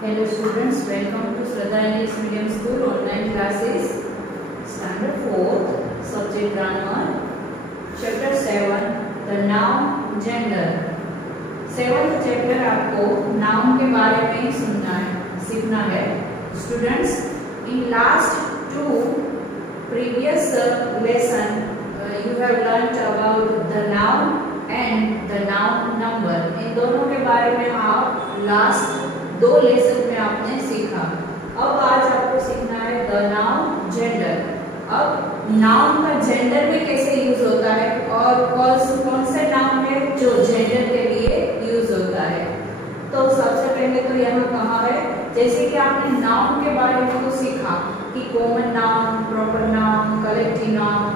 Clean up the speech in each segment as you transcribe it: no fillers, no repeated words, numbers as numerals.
Hello students, welcome to Shraddha English Medium School online classes. Standard 4, subject grammar, chapter 7, the noun gender. 7th chapter आपको noun के बारे में सुनना है, सीखना है. Students, in last two previous lesson, you have learnt about the noun and the noun number. इन दोनों के बारे में आप लास्ट 2 लेसन में आपने सीखा. अब आज आपको सीखना है द नाउन जेंडर. अब नाउन का जेंडर में कैसे यूज होता है और कौन से नाउन है जो जेंडर के लिए यूज होता है. तो सबसे पहले तो यहाँ कहा है, जैसे कि आपने नाउन के बारे में तो सीखा कि common noun, proper noun, collective noun,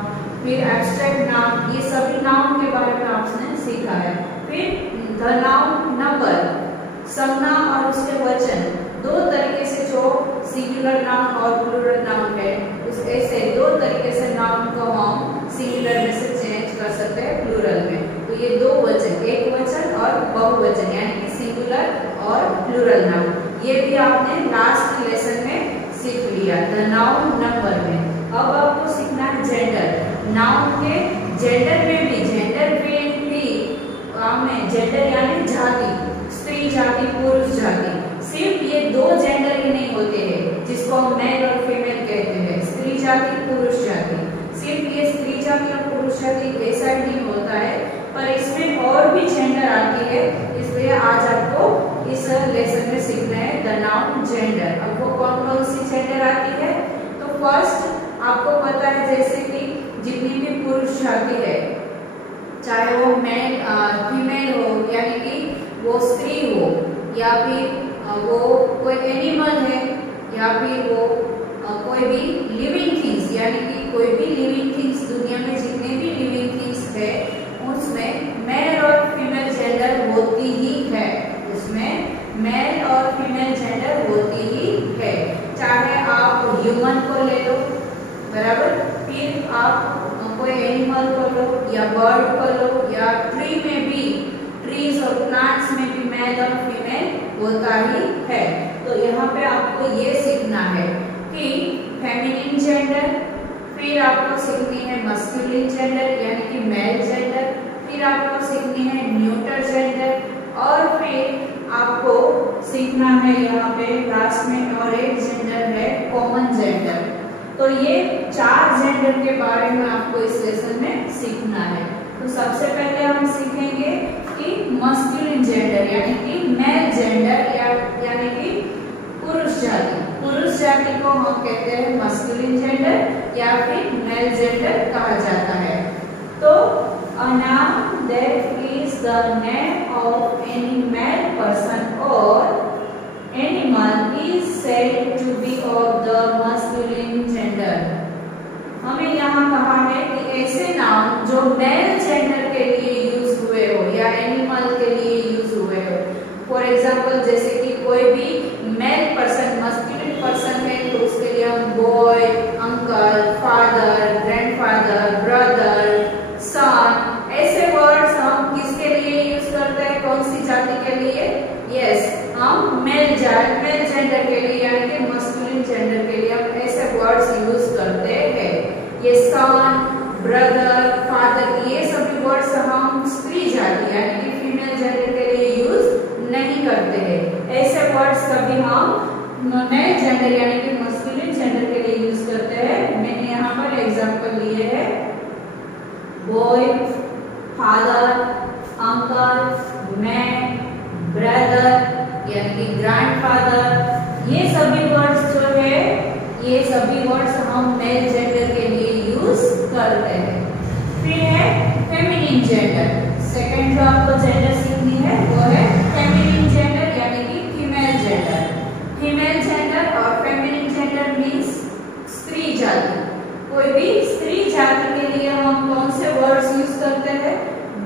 फिर एब्स्ट्रैक्ट नाउन, ये सभी नाउन के बारे में आपने सीखा है. फिर द नाउन नंबर, संज्ञा और उसके वचन, 2 तरीके से जो सिंगुलर नाउन और प्लूरल नाउन है, उस ऐसे 2 तरीके से नाउन को हम सिंगुलर में से चेंज कर सकते हैं प्लूरल में. तो ये 2 वचन, एक वचन और बहुवचन, यानी कि सिंगुलर और प्लूरल नाउन, ये भी आपने लास्ट लेसन में सीख लिया द नाउन नंबर में. अब आपको सीखना है जेंडर. नाउन के जेंडर में भी जेंडर यानी जाति, स्त्री जाति, पुरुष जाति, सिर्फ ये 2 जेंडर ही नहीं होते हैं जिसको हम मेल और फीमेल कहते हैं. स्त्री जाति, पुरुष जाति, सिर्फ ये स्त्री जाति और पुरुष जाति ऐसा नहीं होता है, पर इसमें और भी जेंडर आती है. इसलिए आज आपको इस लेसन में सीखना है द नाउन जेंडर. अब वो कौन कौन सी जेंडर आती है, तो फर्स्ट आपको पता है जैसे कि जितनी भी पुरुष जाति है, चाहे वो मेल फीमेल हो, यानी कि वो स्त्री हो, या फिर वो कोई एनिमल है, या फिर वो कोई भी लिविंग थिंग्स, यानी कि कोई भी लिविंग थिंग्स, दुनिया में जितने भी लिविंग थिंग्स है उसमें मेल और फीमेल जेंडर होती ही है. उसमें मेल और फीमेल जेंडर होती ही है. चाहे आप ह्यूमन को ले लो, बराबर, फिर आप कोई एनिमल को लो या बर्ड को लो, या ट्री में भी, ट्रीज और प्लांट्स में भी मेल और फीमेल होता ही है. तो यहाँ पे आपको ये सीखना है कि फेमिनिन जेंडर, फिर आपको सीखनी है मस्कुलिन जेंडर यानी कि मेल जेंडर, फिर आपको सीखनी है न्यूटर जेंडर, और फिर आपको सीखना है यहाँ पे लास्ट में और एक जेंडर है कॉमन जेंडर. तो ये 4 जेंडर के बारे में आपको इस लेसन में सीखना है. तो सबसे पहले हम सीखेंगे कि मस्कुलिन जेंडर यानी कि मेल जेंडर, यानी कि पुरुष जाति. पुरुष जाति को हम कहते हैं मस्कुलिन जेंडर या फिर मेल जेंडर कहा जाता है. तो a noun that is the name of any male person or animal is said to be of the masculine gender. हमें यहाँ कहा है कि ऐसे नाउन जो मेल जेंडर के लिए यूज हुए हो या एनिमल के लिए यूज हुए हो. फॉर एग्जाम्पल, जैसे कि कोई भी मेल पर्सन, मस्कुलिन पर्सन है, तो उसके लिए हम boy, uncle, father, grandfather, brother, son, ऐसे वर्ड्स हम किसके लिए यूज करते हैं, कौन सी जाति के लिए? यस, हम मेल जेंडर के लिए यानी कि मस्कुलिन जेंडर के लिए हम ऐसे वर्ड्स यूज करते हैं. ये सन, ब्रदर, फादर, ये सभी वर्ड्स हम स्त्री जाति यानी कि फीमेल जेंडर के लिए यूज नहीं करते हैं. ऐसे वर्ड्स कभी हम मेल जेंडर यानी कि मस्कुलिन जेंडर के लिए यूज करते हैं. मैंने यहाँ पर एग्जांपल लिए हैं, boy, father, uncle, man, brother यानी कि ग्रैंडफादर. ये सभी वर्ड्स जो है, ये सभी वर्ड्स हम मेल जेंडर के लिए यूज करते हैं. फिर है फेमिनिन जेंडर. सेकंड जो आपको जेंडर सीखनी है वो है फेमिनिन जेंडर यानी कि फीमेल जेंडर. फीमेल जेंडर और फेमिनिन जेंडर मीन्स स्त्री जाति. कोई भी स्त्री जाति के लिए हम कौन से वर्ड्स यूज करते हैं?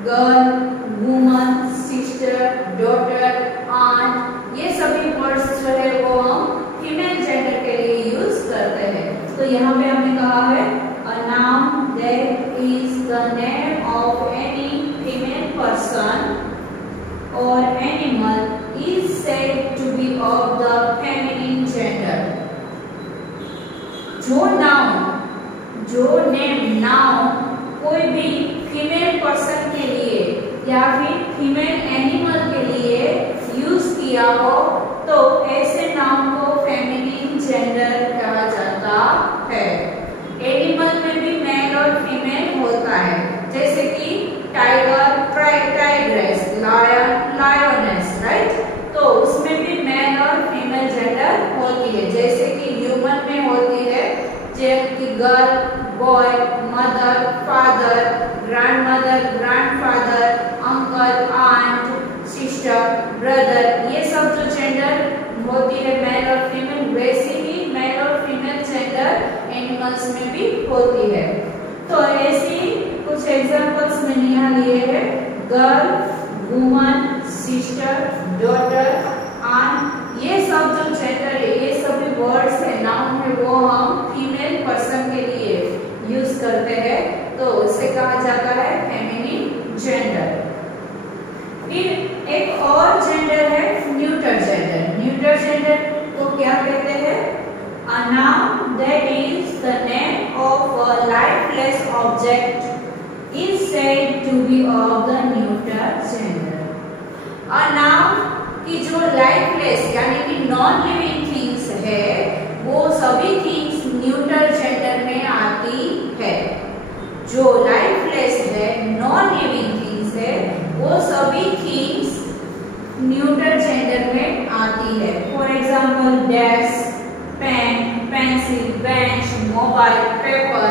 Girl, woman, sister, daughter, aunt, ये सभी वर्ड्स जो है वो हम फीमेल जेंडर के लिए यूज करते हैं. तो यहाँ पे हमने कहा है a noun that is the name of any female person or noun कोई भी फीमेल पर्सन के लिए या फिर फीमेल एनिमल के लिए यूज किया हो तो ऐसे नाउन को फेमिनिन जेंडर कहा जाता है। एनिमल में भी मेल और फीमेल होता है, जैसे कि tiger tigress, lion lioness, right. तो उसमें भी मेल और फीमेल जेंडर होती है, जैसे कि ह्यूमन में होती है जैसे कि girl boy, mother father, grandmother grandfather, uncle aunt, sister brother, ये सब जो जेंडर होती है मेल और फीमेल, वैसे ही मेल और फीमेल जेंडर एनिमल्स में भी होती है। तो ऐसी कुछ एग्जांपल्स मैंने यहाँ लिए हैं, girl, woman, sister, daughter, aunt, ये सब जो जेंडर है, ये सभी वर्ड्स है, नाउन है, वो हम फीमेल पर्सन के लिए यूज करते हैं, तो उसे कहा जाता है फेमिनिन जेंडर। फिर एक और जेंडर है न्यूटर जेंडर। न्यूटर जेंडर को क्या कहते हैं? A noun that is the name of a lifeless object is said to be of the neuter gender. A noun की जो लाइफलेस यानी कि नॉन लिविंग थिंग्स है, वो सभी थिंग्स न्यूटर जेंडर में आती है। जो लाइफलेस है, नॉन लिविंग थिंग्स है, वो सभी थिंग्स न्यूटर जेंडर में आती है। For example desk, pen, pencil, bench, mobile, paper,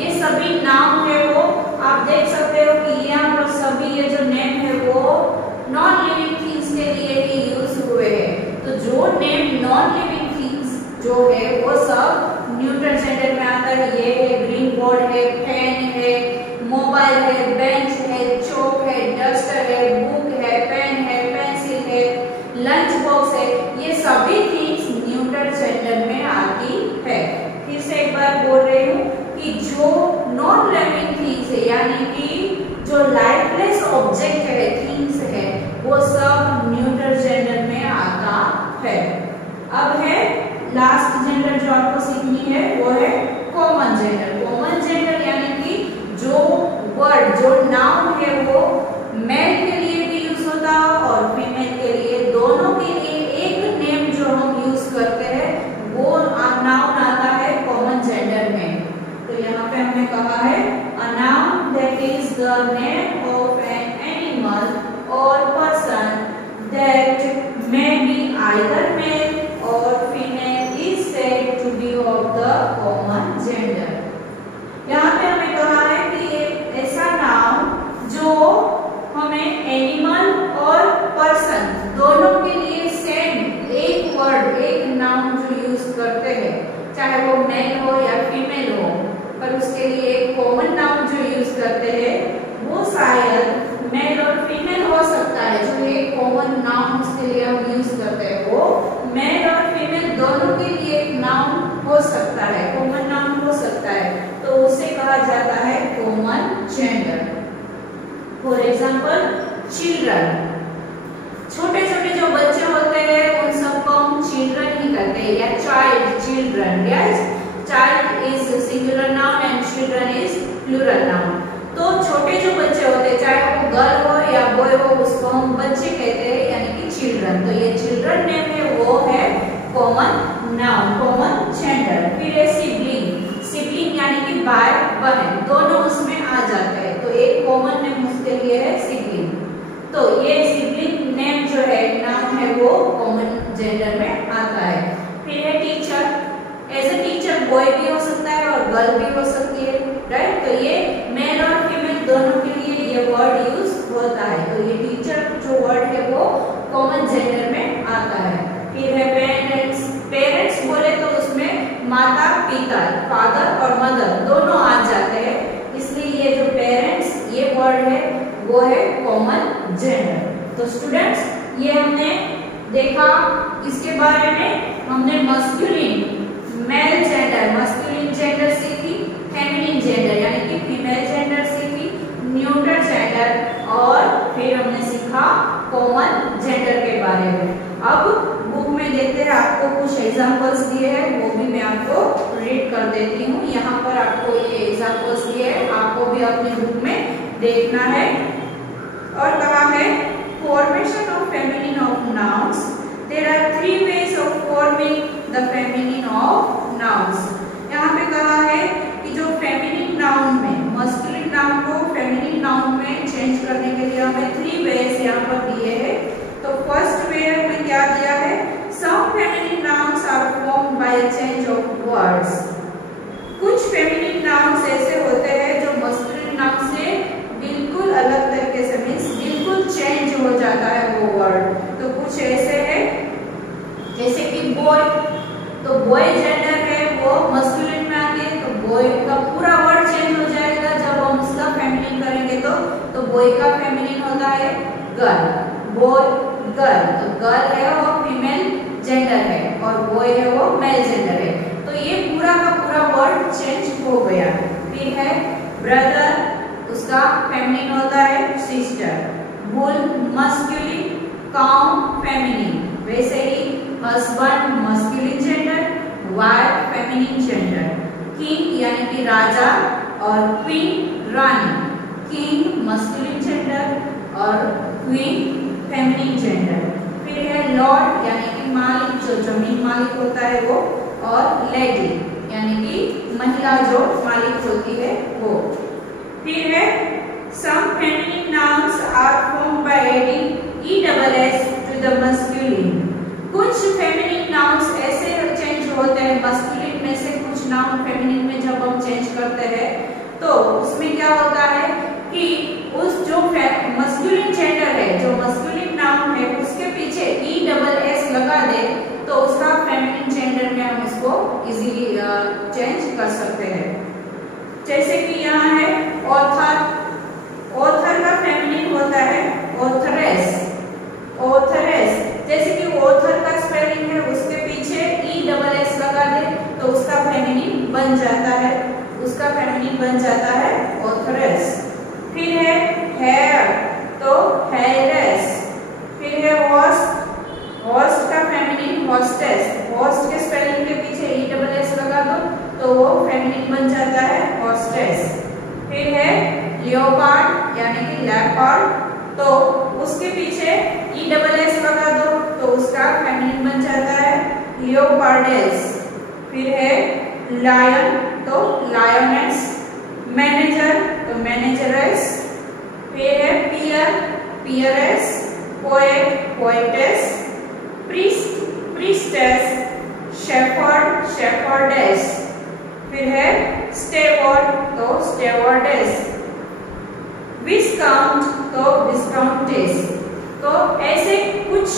ये सभी नाउन है, वो आप देख सकते हो कि यहाँ पर सभी ये जो नेम है वो नॉन लिविंग थिंग्स के लिए ही यूज हुए हैं। तो जो नेम नॉन लिविंग थिंग्स जो है वो सब न्यूटर जेंडर में आता है। ये है ग्रीन बोर्ड है, पेन है, मोबाइल है, बेंच है, चौक है, डस्टर है, बुक है, पेन है, पेंसिल है, लंच बॉक्स है, ये सभी थिंग्स न्यूटर जेंडर में आती है। फिर से एक बार बोल रही हूँ कि जो नॉन लिविंग थिंग्स है यानी कि जो लाइफलेस ऑब्जेक्ट है, थिंग्स है, वो सब न्यूटर जेंडर में आता है। अब है लास्ट जेंडर जो आपको सीखनी है, वो है कॉमन जेंडर। कॉमन जेंडर यानी कि जो वर्ड, जो नाउन है, वो मेल के लिए भी यूज होता है और फीमेल के लिए, दोनों के लिए एक नेम जो हम यूज करते हैं वो नाउन आता है कॉमन जेंडर में। तो यहाँ पे हमने कहा है a noun that is the name of an animal or person that may be either male or female is said to be of the common gender। यहाँ पे हमें कहा है कि ऐसा नाउन जो हमें एनिमल और पर्सन दोनों के लिए सेम एक वर्ड, एक नाउन जो यूज करते हैं, चाहे वो मेल हो या फीमेल हो, पर उसके लिए एक कॉमन नाउन जो यूज करते हैं वो शायद मेल और फीमेल हो सकता है। जो एक कॉमन नाउन उसके लिए हम यूज करते हैं वो मेल और फीमेल दोनों के लिए एक नाउन हो सकता है, कॉमन नाउन हो सकता है, तो उसे कहा जाता है common gender. For example children, छोटे छोटे जो बच्चे होते हैं उन सबको हम चिल्ड्रन ही कहते हैं, या child, children. Yes, child is singular noun and children is plural noun. तो छोटे जो बच्चे होते हैं, चाहे वो गर्ल हो या बॉय हो, उसको हम बच्चे कहते हैं यानी कि चिल्ड्रन। तो ये चिल्ड्रन नेम है, वो है कॉमन नाउन, कॉमन जेंडर। फिर है सिबलिंग। सिबलिंग यानी कि भाई बहन, दोनों उसमें आ जाते हैं, तो एक कॉमन नेम उसके लिए है सिबलिंग। तो ये सिबलिंग नेम जो है, नाउन है, वो कॉमन जेंडर में आता है। फिर है teacher. As a teacher boy भी हो सकता है और गर्ल भी हो सकती है, राइट। तो ये मेल और फीमेल दोनों के लिए ये वर्ड यूज होता है। तो ये टीचर जो वर्ड है वो कॉमन जेंडर में आता है। फिर है पेरेंट्स। पेरेंट्स बोले तो उसमें माता पिता, फादर और मदर दोनों आ जाते हैं, इसलिए ये जो पेरेंट्स ये वर्ड है वो है कॉमन जेंडर। तो स्टूडेंट्स, ये हमने देखा इसके बारे में, हमने masculine male gender, masculine gender सीखी, फेमिनिन जेंडर यानी कि फीमेल जेंडर सीखी, न्यूटर जेंडर, और फिर हमने सीखा कॉमन जेंडर के बारे में। अब बुक में देखते हैं फिर आपको कुछ एग्जांपल्स दिए हैं, वो भी मैं आपको रीड कर देती हूँ। यहाँ पर आपको ये एग्जांपल्स दिए हैं, आपको भी अपने बुक में देखना है। और कहा है formation of feminine of nouns, there are 3 ways of forming the feminine of nouns. यहाँ पे कहा है कि जो फेमिनिन नाउन में मस्कुलिन नाउन को फेमिनिन नाउन में चेंज करने के लिए हमें 3 वेज यहाँ पर दिए हैं। तो फर्स्ट वे में क्या दिया है, some feminine nouns are formed by change of words. कुछ फेमिनिन नाउन्स ऐसे होते हैं जो मस्कुलिन नाउन से बिल्कुल अलग तरीके से, मीन्स बिल्कुल चेंज हो जाता है वो वर्ड। तो कुछ ऐसे है जैसे कि बॉय, तो बॉय जेंडर है वो मस्कुलिन में आती है, तो बॉय का पूरा वर्ड चेंज हो जाएगा जब हम उसका फेमिनिन करेंगे। तो बॉय का फेमिनिन होता है गर्ल, बॉय गर्ल, तो गर्ल है वो फीमेल जेंडर है और बॉय है वो मेल जेंडर है। तो ये पूरा का पूरा वर्ड चेंज हो गया। फिर है ब्रदर, उसका फेमिनिन होता है sister, bull masculine, cow feminine, वैसे ही husband masculine gender, wife feminine gender, king यानी कि राजा और क्वीन रानी, किंग मस्कुलिन जेंडर और क्वीन फेमिनिन जेंडर। फिर है लॉर्ड यानी कि मालिक, जो जमीन मालिक होता है वो, और लेडी यानी कि महिला जो मालिक होती है वो। फिर है some feminine nouns are formed by adding ESS to the masculine. कुछ फेमिनिन नाउन्स ऐसे चेंज होते हैं मस्कुलिन में से, कुछ नाउन फेमिनिन में जब हम चेंज करते हैं तो उसमें क्या होता है कि उस जो मस्कुलिन जेंडर है, जो मस्कुलिन नाउन है, उसके पीछे ESS लगा दे तो उसका फेमिनिन जेंडर में हम उसको इजीली चेंज कर सकते हैं। जैसे कि यहाँ है ऑथर, ऑथर का फेमिनिन होता है ऑथरेस, ऑथरेस। जैसे कि ऑथर का स्पेलिंग है उसके पीछे ESS लगा दे तो उसका फेमिनिन बन जाता है, उसका फेमिनिन बन जाता है ऑथरेस। फिर है हेयर, तो हेयरेस। फिर है होस्ट, होस्ट का फेमिनिन होस्टेस, होस्ट के स्पेलिंग के पीछे ESS लगा दो तो वो फेमिनिन बन जाता है होस्टेस। फिर है लियोपार्ड यानी कि लेपर्ड, तो उसके पीछे ESS लगा दो तो उसका फेमिनिन बन जाता है लियोपार्डेस। फिर है लायन, तो लायनेस, मैनेजर तो मैनेजरेस। फिर है peer, peeress, poet, poetess, priest, priestess, shepherd, shepherdess. फिर है स्टेवर्ड, तो स्टेवर्डेस, विस्काउंट, तो विस्काउंटेस। तो ऐसे कुछ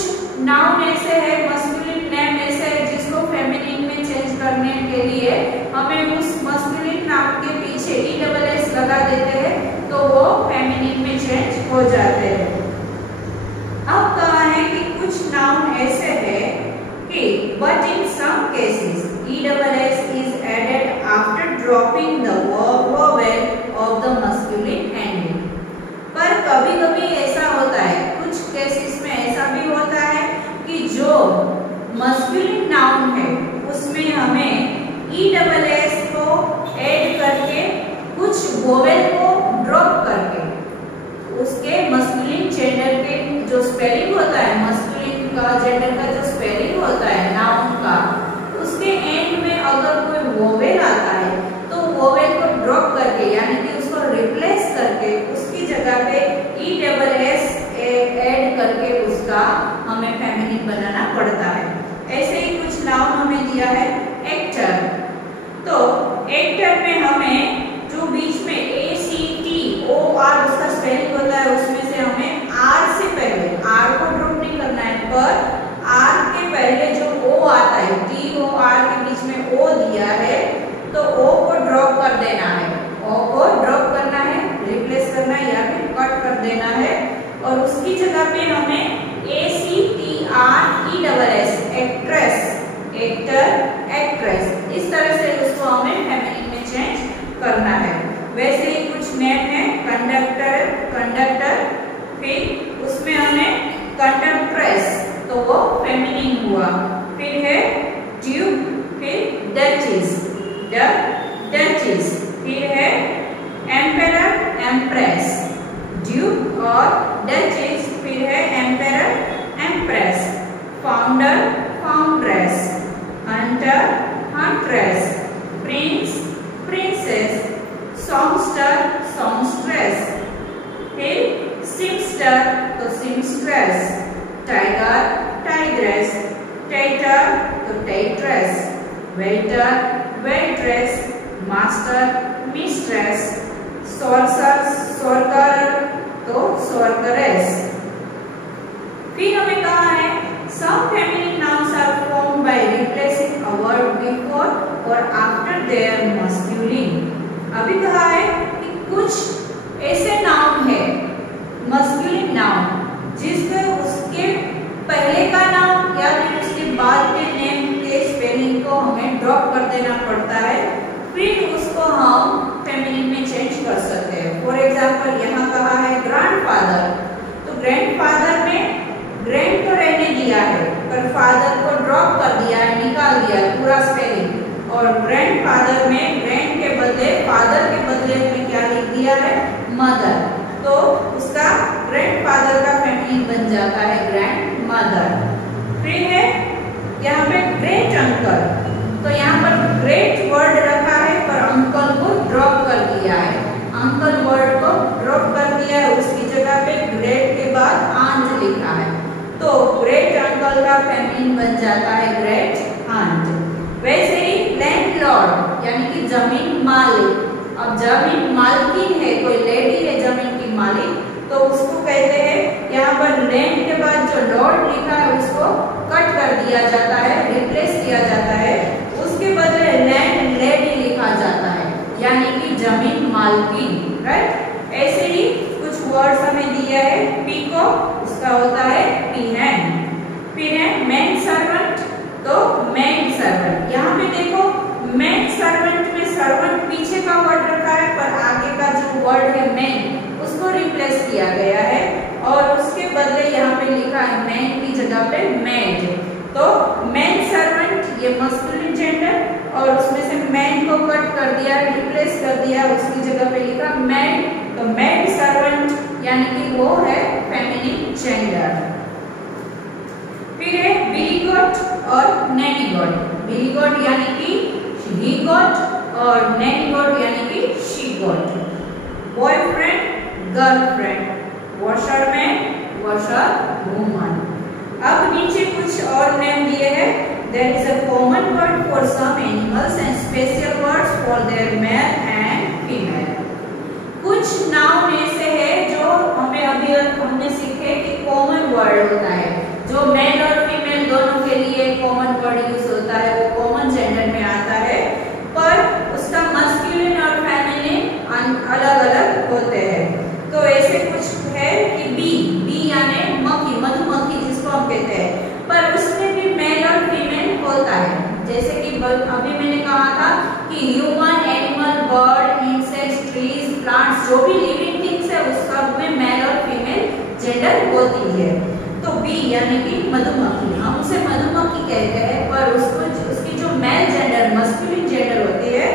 नाउन ऐसे है, मस्कुलिन नेम ऐसे है जिसको फेमिनिन में चेंज करने के लिए हमें उस मस्कुलिन नाउन के पीछे ESS लगा देते हैं तो वो फेमिनिन में चेंज हो जाते हैं। अब कहा है कि कुछ नाउन ऐसे है कि but in some cases ESS is added after dropping the vowel of the masculine ending। पर कभी-कभी ऐसा होता है, कुछ केसेस में ऐसा भी होता है कि जो मस्कुलिन नाउन है उसमें हमें ESS को ऐड करके कुछ वोवेल को ड्रॉप करके उसके मस्कुलिन जेंडर के जो स्पेलिंग होता है, मस्कुलिन का जेंडर का जो स्पेलिंग होता है नाउन का, उसके एंड में अगर कोई वोवेल आता है तो वोवेल को ड्रॉप करके यानी कि उसको रिप्लेस करके उसकी जगह पे ESS ऐड करके उसका हमें फेमिनिन बनाना पड़ता है। ऐसे ही कुछ नाउन हमें दिया है एक्टर, तो एक्टर में हमें जो बीच में ACTOR उसका स्पेलिंग होता है उसमें से हमें R से पहले, R को ड्रॉप नहीं करना है, पर R के पहले जो O आता है, TOR के बीच में O दिया है तो O को ड्रॉप कर देना है, O को ड्रॉप करना है, रिप्लेस करना है या फिर कट कर देना है और उसकी जगह पे हमें ACTRESS, एक्ट्रेस, एक्टर, एक्ट्रेस, इस तरह से उसको हमें फेमिनिन में चेंज करना है। वैसे ही कुछ नेम है कंडक्टर, कंडक्टर, फिर उसमें हमें कंडक्ट्रेस तो वो फेमिनिन हुआ। फिर है डचेस। फिर है एम्परर, एम्प्रेस, ड्यूक और डचेस। फिर है emperor, empress, founder, foundress, hunter, huntress, prince, princess, songster, songstress. फिर सिंगस्टर तो सिंगस्ट्रेस, टाइगर, टाइग्रेस, टेटर तो traitress, waiter, waitress, master, mistress, sorcerer, sorcerer तो सोरकरेस। फिर हमें कहा है some feminine nouns are formed by replacing a word before or after their masculine। अभी कहा है कि कुछ ऐसे नाउन है मस्कुलिन नाउन जिसमें उसके पहले का नाउन या फिर उसके बाद के नेम के स्पेलिंग को हमें ड्रॉप कर देना पड़ता है, फिर उसको हम फेमिनिन में चेंज कर सकते हैं। फॉर एग्जाम्पल यहाँ कहा है ग्रैंडफादर, तो ग्रैंडफादर में ग्रैंड तो रहने दिया है पर फादर को ड्रॉप कर दिया है, निकाल दिया है पूरा स्पेलिंग, और ग्रैंडफादर में ग्रैंड के बदले फादर के बदले में क्या लिख दिया है मदर, तो उसका ग्रैंडफादर का फेमिनिन बन जाता है ग्रैंडमदर। फिर है यहाँ पे ग्रेट अंकल, तो यहाँ पर ग्रेट वर्ड रखा है पर अंकल को ड्रॉप कर दिया है, अंकल वर्ड को ड्रॉप कर दिया है, उसकी जगह पे ग्रेट के बाद आंट लिखा है, तो ग्रेट अंकल का फेमिनिन बन जाता है ग्रेट आंट। वैसे ही लैंडलॉर्ड यानी कि जमीन मालिक, अब जमीन मालकिन है, कोई लेडी है जमीन की मालिक, तो उसको कहते हैं, यहाँ पर लैंड के बाद जो लॉर्ड लिखा है उसको कट कर दिया जाता है, रिप्लेस किया जाता है, उसके बदले लैंड लेडी लिखा जाता है, यानी कि जमीन मालकिन, राइट। ऐसे ही कुछ वर्ड्स हमें दिया है, पीको उसका होता है पीहैन। फिर है मैन सर्वेंट, तो मैन सर्वेंट, यहाँ पे देखो मैन सर्वेंट में सर्वेंट पीछे का वर्ड रखा है पर आगे का जो वर्ड है मैन उसको रिप्लेस किया गया है और उसके बदले यहाँ पे लिखा है मैन की जगह पे मैड, तो मैन सर्वेंट ये मस्कुलिन जेंडर और उसमें से मैन को कट कर दिया, रिप्लेस कर दिया, उसकी जगह पे लिखा मैड, तो मैड सर्वेंट यानी कि वो है फेमिनिन जेंडर। फिर है बिली गॉट और नैनी गॉट, बिली गॉट यानी कि ही गॉट और नैनी गॉट यानी कि she got. Boyfriend, girlfriend, washerman, washer woman. अब नीचे कुछ और नेम दिए हैं, there is a common word for some animals and special words for their male and female। कुछ नाउन ऐसे है जो हमें अभी हमने सीखे कि कॉमन वर्ड होता है, जो मेल और फीमेल दोनों के लिए कॉमन वर्ड यूज होता है, वो कॉमन जेंडर में आता है, पर उसका मस्कुलिन और फेमिनिन अलग अलग होते हैं। तो ऐसे कुछ है कि बी, बी यानी मक्खी, मधुमक्खी जिसको हम कहते हैं, पर उसमें भी मेल और फीमेल होता है, जैसे कि अभी मैंने कहा था कि human, animal, bird, insects, trees, plants, जो भी लिविंग थिंग्स है उसका में मेल और फीमेल जेंडर होती है। तो बी यानी कि मधुमक्खी, हम उसे मधुमक्खी कहते हैं, पर उसकी जो मेल जेंडर मस्कुलिन जेंडर होती है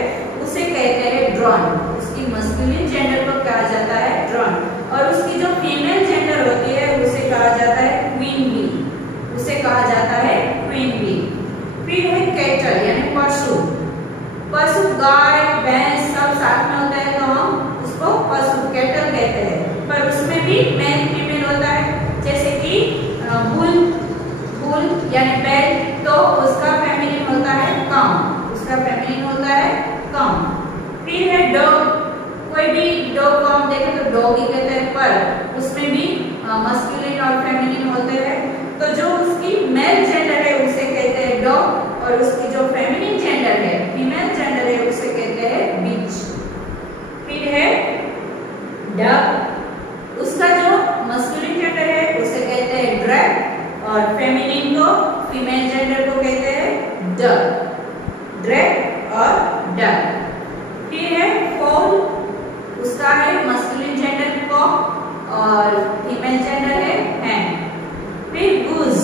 उसे कहते हैं ड्रोन, उसकी मस्कुलिन जेंडर को कहा जाता है ड्रोन, और उसकी जो फीमेल जेंडर होती है उसे कहा जाता है क्वीन बी, उसे कहा जाता है क्वीन बी। फिर है कैटल यानी पशु, पशु गाय भैंस सब साथ में होता है तो हम उसको पशु कैटल कहते हैं, पर उसमें भी मेल फीमेल होता है, जैसे कि बुल, बुल यानी बैल, तो उसका फेमिनिन होता है काउ, उसका फेमिनिन होता है काउ। फिर है डॉग, कोई भी डॉग को हम देखें तो डॉगी कहते हैं, पर उसमें भी मस्कुलिन और फेमिनिन होते हैं, तो जो उसकी मेल जेंडर है उसे कहते हैं डॉग और उसकी जो फेमिनिन जेंडर है फीमेल जेंडर है उसे कहते हैं बिच। फिर है डक, उसका जो मस्कुलिन जेंडर है उसे कहते हैं ड्रैग और फेमिनिन को फीमेल जेंडर को कहते हैं डक, ड्रैग और डक। फिर है फाउल, उसका है मस्कुलिन जेंडर कॉक और फीमेल जेंडर है हैन। फिर गुज,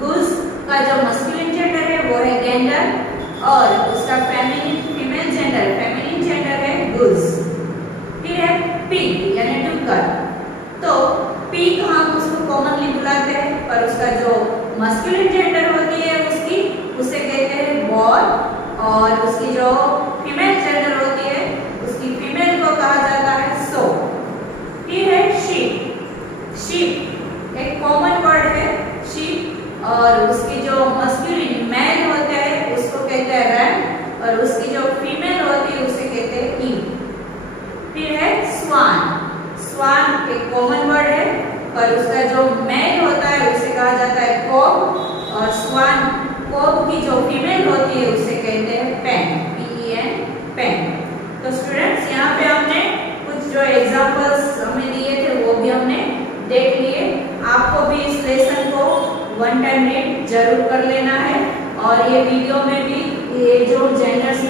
गुज का जो मस्कुलिन जेंडर है वो है गेंडर और उसका फेमिनिन मस्कुलिन जेंडर होती है उसकी, उसे कहते हैं बॉय, और उसकी जो फीमेल जेंडर होती है उसकी फीमेल को कहा जाता है सो। फिर है शीप। शीप एक कॉमन वर्ड है शीप, और उसकी जो मस्कुलिन मेल होता है उसको कहते हैं रैम, और उसकी जो फीमेल होती है उसे कहते हैं ईव। फिर है स्वान। स्वान एक कॉमन वर्ड है, और उसका जो मेल होता है उसे कहा जाता है कॉब, और स्वान कॉब की जो फीमेल होती है उसे कहते हैं पेन, PEN, पेन। तो स्टूडेंट्स यहाँ पे हमने कुछ जो एग्जांपल्स हमें दिए थे वो भी हमने देख लिए। आपको भी इस लेसन को 1 टाइम रीड जरूर कर लेना है, और ये वीडियो में भी ये जो जेंडर्स